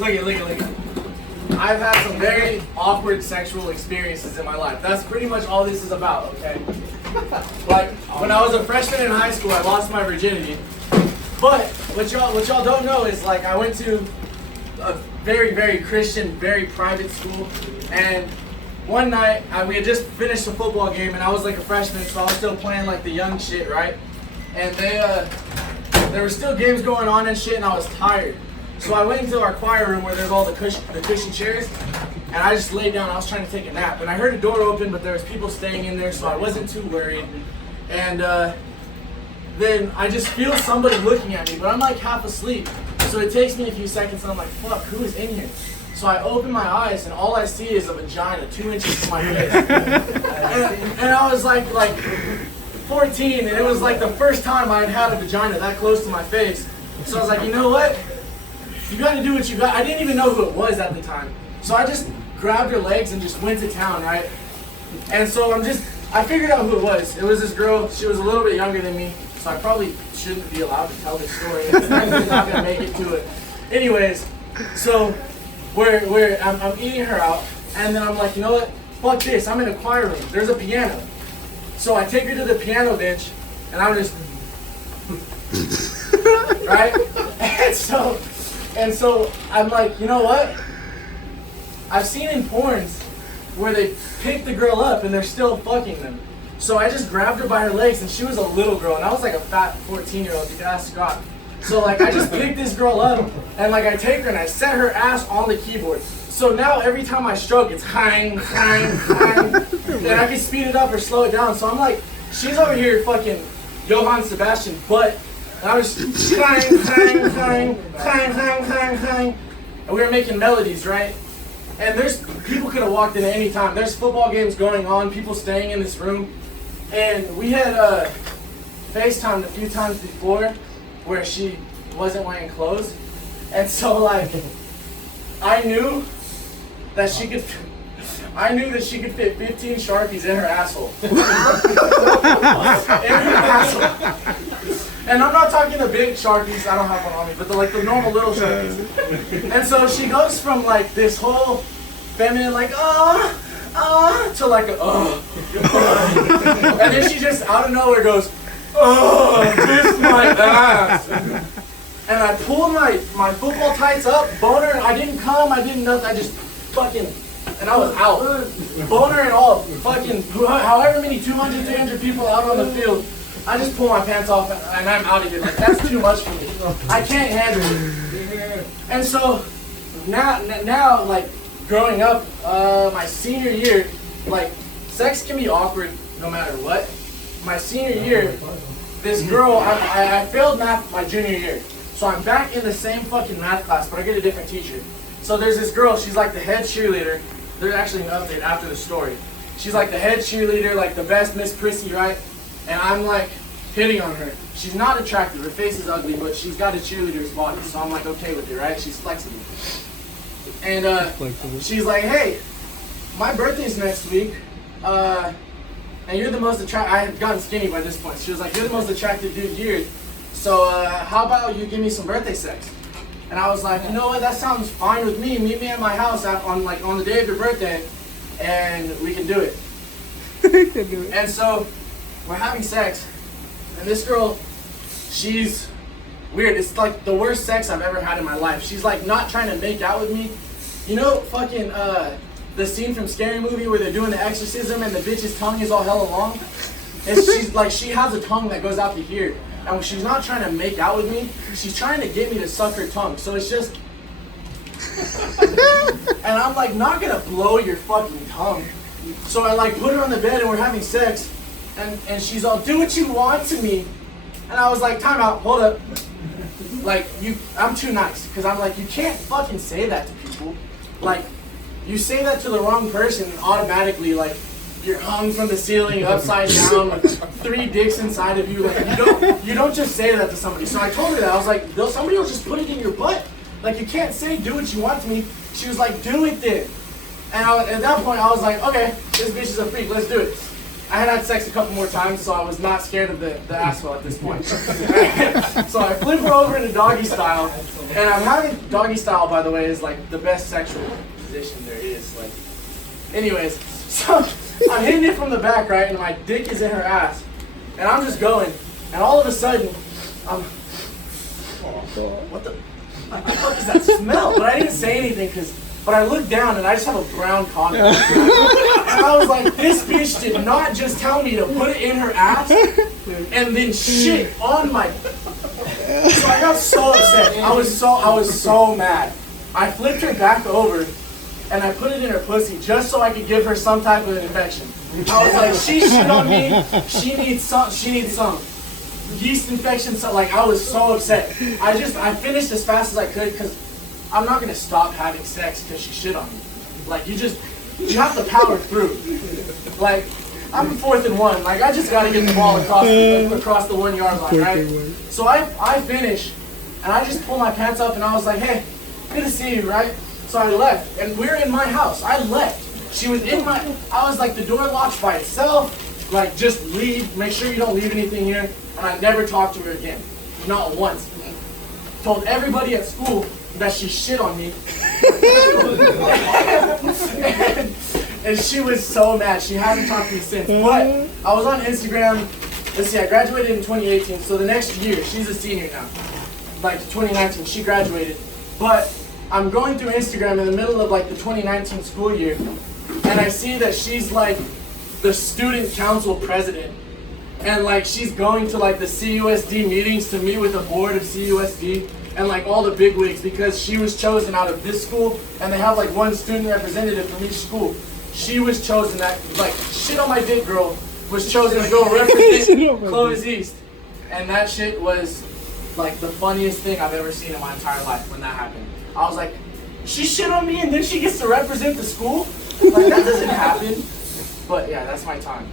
Look it. I've had some very awkward sexual experiences in my life. That's pretty much all this is about, okay? Like, when I was a freshman in high school, I lost my virginity. But what y'all don't know is, like, I went to a very, very Christian, very private school. And one night, we had just finished a football game, and I was like a freshman, so I was still playing like the young shit, right? And there were still games going on and shit, and I was tired. So I went into our choir room where there's all the cushy chairs, and I just laid down. I was trying to take a nap, and I heard a door open, but there was people staying in there, so I wasn't too worried. And then I just feel somebody looking at me, but I'm like half asleep. So it takes me a few seconds, and I'm like, fuck, who is in here? So I open my eyes, and all I see is a vagina 2 inches from my face. and I was like 14, and it was like the first time I had had a vagina that close to my face. So I was like, you know what? You gotta do what you got. I didn't even know who it was at the time. So I just grabbed her legs and just went to town, right? And so I figured out who it was. It was this girl. She was a little bit younger than me, so I probably shouldn't be allowed to tell this story. I'm not gonna make it to it. Anyways, so I'm eating her out, and then I'm like, you know what? Fuck this. I'm in a choir room. There's a piano. So I take her to the piano bench, and I'm just, right? And so I'm like, you know what? I've seen in porns where they pick the girl up and they're still fucking them. So I just grabbed her by her legs, and she was a little girl, and I was like a fat 14-year-old. You could ask Scott. So like I just picked this girl up, and like I take her and I set her ass on the keyboard. So now every time I stroke, it's hang, and I can speed it up or slow it down. So I'm like, she's over here fucking Johann Sebastian, but and I was hang, and we were making melodies, right? And people could have walked in at any time. There's football games going on, people staying in this room, and we had FaceTimed a few times before where she wasn't wearing clothes, and so like I knew that she could fit 15 Sharpies in her asshole. In her asshole. And I'm not talking the big Sharpies, I don't have one on me, but the normal little Sharpies. And so she goes from like this whole feminine like, to like and then she just out of nowhere goes, kiss my ass. And I pulled my football tights up, boner, I didn't come, I didn't nothing, I just fucking, and I was out. Boner and all, fucking, however many 200, 300 people out on the field. I just pull my pants off and I'm out of here. Like, that's too much for me. I can't handle it. And so now like growing up, my senior year, like sex can be awkward no matter what. My senior year, this girl, I failed math my junior year. So I'm back in the same fucking math class, but I get a different teacher. So there's this girl, she's like the head cheerleader. There's actually an update after the story. She's like the head cheerleader, like the best Miss Prissy, right? And I'm like hitting on her. She's not attractive, her face is ugly, but she's got a cheerleader's body, so I'm like okay with it, right? She's flexible. And she's like, hey, my birthday's next week, and you're the most attractive, I had gotten skinny by this point. She was like, you're the most attractive dude here, so how about you give me some birthday sex? And I was like, you know what, that sounds fine with me. Meet me at my house on the day of your birthday, and we can do it. And so we're having sex, and this girl, she's weird. It's like the worst sex I've ever had in my life. She's like not trying to make out with me. You know fucking the scene from Scary Movie where they're doing the exorcism and the bitch's tongue is all hella long? She's like, she has a tongue that goes out to here. And when she's not trying to make out with me, she's trying to get me to suck her tongue. So it's just, and I'm like, not gonna blow your fucking tongue. So I like put her on the bed and we're having sex, and she's all, do what you want to me. And I was like, time out, hold up. Like, I'm too nice. Cause I'm like, you can't fucking say that to people. Like, you say that to the wrong person and automatically like, you're hung from the ceiling upside down with 3 dicks inside of you. Like you don't just say that to somebody. So I told her that. I was like, somebody will just put it in your butt. Like you can't say do what you want to me. She was like, do it then. And at that point I was like, okay, this bitch is a freak, let's do it. I had sex a couple more times, so I was not scared of the asshole at this point. So I flip her over into doggy style, and I'm having doggy style, by the way, is like the best sexual position there is. Like, anyways, so I'm hitting it from the back, right, and my dick is in her ass, and I'm just going, and all of a sudden, what the fuck is that smell? But I didn't say anything but I looked down and I just have a brown condom. And I was like, this bitch did not just tell me to put it in her ass and then shit on my. So I got so upset. I was so mad. I flipped her back over and I put it in her pussy just so I could give her some type of infection. I was like, she shit on me. She needs some yeast infection. So like, I was so upset. I finished as fast as I could because I'm not gonna stop having sex because she shit on me. Like, you have to power through. Like, I'm 4th and 1. Like, I just gotta get the ball across the 1 yard line, right? So I finish, and I just pull my pants up, and I was like, hey, good to see you, right? So I left, and we're in my house. I left. She was in my. I was like, the door locks by itself. Like, just leave. Make sure you don't leave anything here. And I never talked to her again, not once. Told everybody at school that she shit on me. and she was so mad. She hasn't talked to me since. But I was on Instagram. Let's see, I graduated in 2018. So the next year, she's a senior now. Like 2019, she graduated. But I'm going through Instagram in the middle of like the 2019 school year. And I see that she's like the student council president. And like she's going to like the CUSD meetings to meet with the board of CUSD. And like all the bigwigs, because she was chosen out of this school, and they have like one student representative from each school. She was chosen, that like shit on my dick girl was chosen to go represent Clovis East, and that shit was like the funniest thing I've ever seen in my entire life when that happened. I was like, she shit on me and then she gets to represent the school? Like, that doesn't happen. But yeah, that's my time.